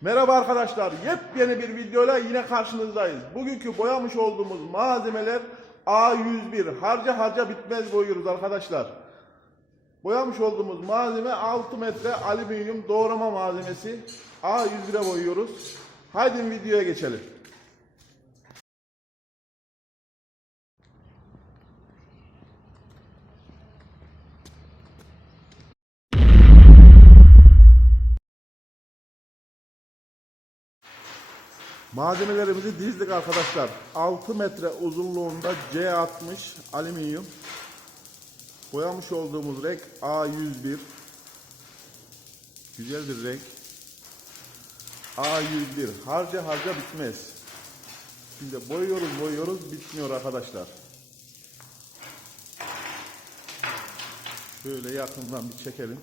Merhaba arkadaşlar, yepyeni bir videoyla yine karşınızdayız. Bugünkü boyamış olduğumuz malzemeler A101. Harca harca bitmez boyuyoruz arkadaşlar. Boyamış olduğumuz malzeme 6 metre alüminyum doğrama malzemesi. A101'e boyuyoruz. Haydi videoya geçelim. Malzemelerimizi dizdik arkadaşlar. 6 metre uzunluğunda C60 alüminyum. Boyamış olduğumuz renk A101. Güzel bir renk. A101. Harca harca bitmez. Şimdi boyuyoruz boyuyoruz bitmiyor arkadaşlar. Şöyle yakından bir çekelim.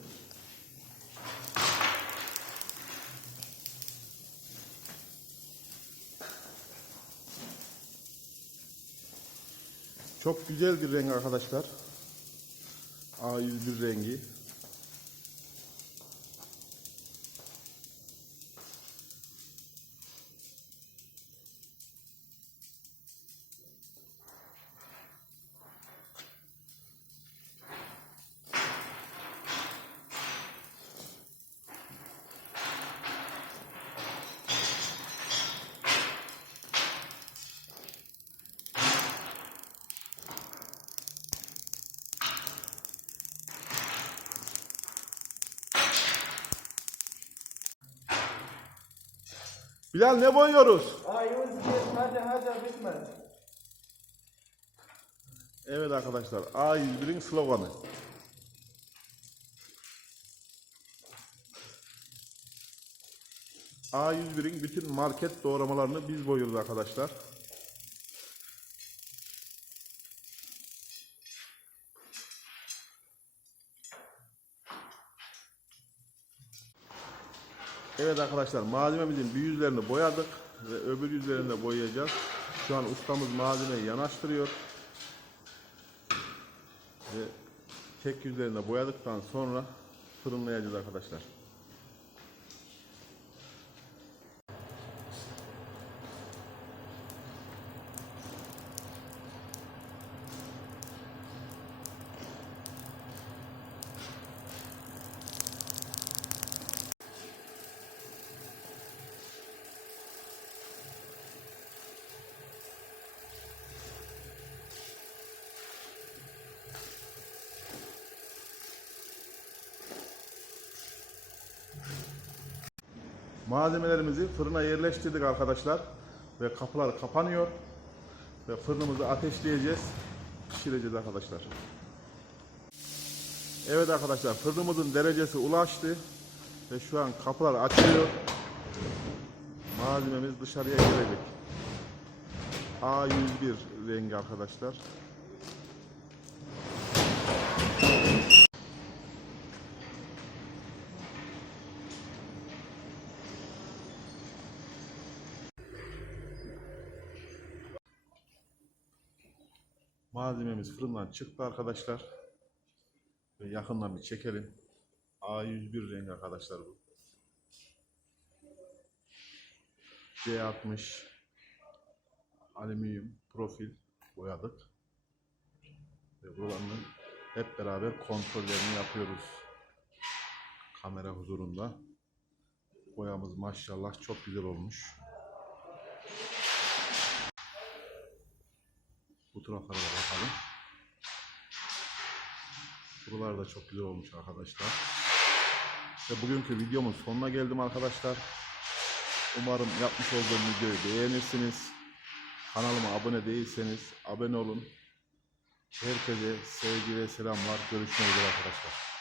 Çok güzel bir renk arkadaşlar. A101 rengi. Bilal ne boyuyoruz? A101 hadi hadi bitmez. Evet arkadaşlar A101'in sloganı. A101'in bütün market doğramalarını biz boyuyoruz arkadaşlar. Evet arkadaşlar malzememizin bir yüzlerini boyadık ve öbür yüzlerini de boyayacağız. Şu an ustamız malzemeyi yanaştırıyor. Ve tek yüzlerini boyadıktan sonra fırınlayacağız arkadaşlar. Malzemelerimizi fırına yerleştirdik arkadaşlar. Ve kapılar kapanıyor. Ve fırınımızı ateşleyeceğiz. Pişireceğiz arkadaşlar. Evet arkadaşlar fırınımızın derecesi ulaştı. Ve şu an kapılar açılıyor. Malzememiz dışarıya gelecek. A101 rengi arkadaşlar. Malzememiz fırından çıktı arkadaşlar. Ve yakından bir çekelim. A101 rengi arkadaşlar bu. C60 alüminyum profil boyadık. Ve buranın hep beraber kontrollerini yapıyoruz. Kamera huzurunda. Boyamız maşallah çok güzel olmuş. Bu taraflara bakalım. Buralar da çok güzel olmuş arkadaşlar. Ve bugünkü videomun sonuna geldim arkadaşlar. Umarım yapmış olduğum videoyu beğenirsiniz. Kanalıma abone değilseniz abone olun. Herkese sevgi ve selamlar. Görüşmek üzere arkadaşlar.